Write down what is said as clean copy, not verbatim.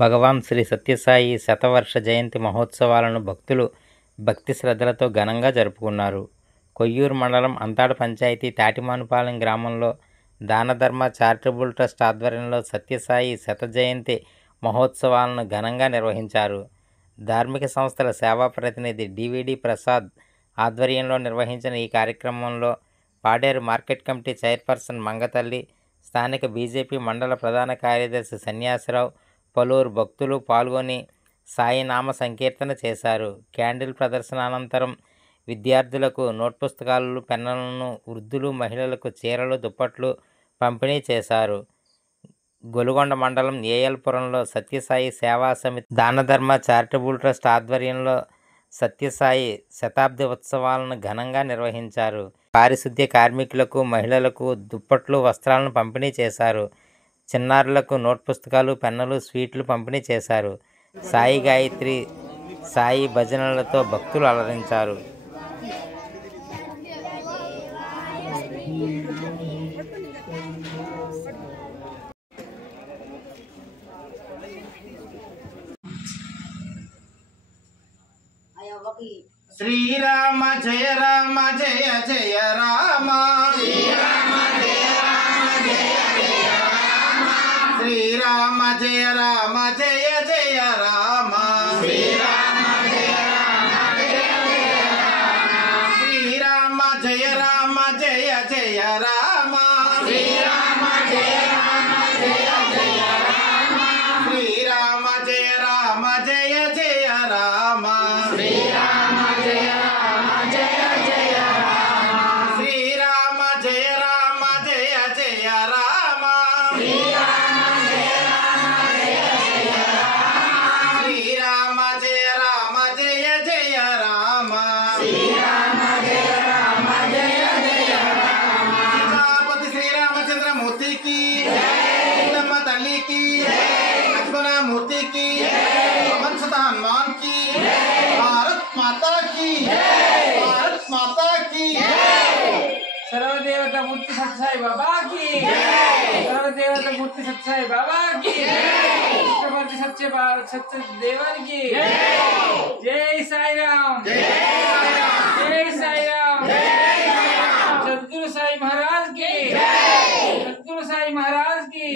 భగవాన్ శ్రీ సత్యసాయి శతవర్ష జయంతి మహోత్సవాలను భక్తులు భక్తి శ్రద్ధలతో ఘనంగా జరుపుకున్నారు. కొయ్యూరు మండలం అంతాడ పంచాయతీ తాటిమానుపాలెం గ్రామంలో దానధర్మ చారిటబుల్ ట్రస్ట్ ఆధ్వర్యంలో సత్యసాయి శత జయంతి మహోత్సవాలను ఘనంగా నిర్వహించారు. ధార్మిక సంస్థల సేవా ప్రతినిధి డివిడి ప్రసాద్ ఆధ్వర్యంలో నిర్వహించిన ఈ కార్యక్రమంలో పాడేరు మార్కెట్ కమిటీ చైర్పర్సన్ మంగతల్లి, స్థానిక బీజేపీ మండల ప్రధాన కార్యదర్శి సన్యాసిరావు, పలువురు భక్తులు పాల్గొని సాయి నామ సంకీర్తన చేశారు. క్యాండిల్ ప్రదర్శన అనంతరం విద్యార్థులకు నోట్ పుస్తకాలు, పెన్నులను, వృద్ధులు, మహిళలకు చీరలు, దుప్పట్లు పంపిణీ చేశారు. గొలుగొండ మండలం ఏఎల్పురంలో సత్యసాయి సేవా సమితి దానధర్మ చారిటబుల్ ట్రస్ట్ ఆధ్వర్యంలో సత్యసాయి శతాబ్ది ఉత్సవాలను ఘనంగా నిర్వహించారు. పారిశుద్ధ్య కార్మికులకు, మహిళలకు దుప్పట్లు, వస్త్రాలను పంపిణీ చేశారు. చిన్నారులకు నోట్ పుస్తకాలు, పెన్నులు, స్వీట్లు పంపిణీ చేశారు. సాయి గాయత్రి, సాయి భజనలతో భక్తులు అలరించారు. శ్రీరామ జయ రామ జయ జయ రామ, శ్రీరామ జయ రామ జయ జయ రామ, శ్రీరామ జయ రామ జయ జయ రామ, శ్రీరామ జయ రామ జయ జయ రామ, శ్రీరామ జయ రామ జయ జయ రామ, శ్రీరామ జయ రామ జయ జయ రామ, శ్రీరామ జయ రామ జయ జయ రామ, శ్రీరామ జయ రామ జయ జయ రామ, శ్రీరామ జయ రామ జయ జయ రామ, శ్రీరామ జయ రామ జయ జయ రామ, శ్రీరామ జయ రామ జయ జయ రామ, శ్రీరామ జయ రామ జయ జయ రామ. సీతాపతి శ్రీరామచంద్రమూర్తికి సీతమ్మ తల్లికి, లక్ష్మణమూర్తికి, పవన్ సుత హనుమాన్కి, భారత్ మాతా की, भारत माता की, सर्वदेवता मूर्ति सत्साई बाबा की, सर्वदेवता मूर्ति सत्साई बाबा की, कृष्णमूर्ति सच्चे देवर की, जय साई राम, जय साई राम, जय साई राम, सद्गुरु साई महाराज की, सद्गुरु साई महाराज की।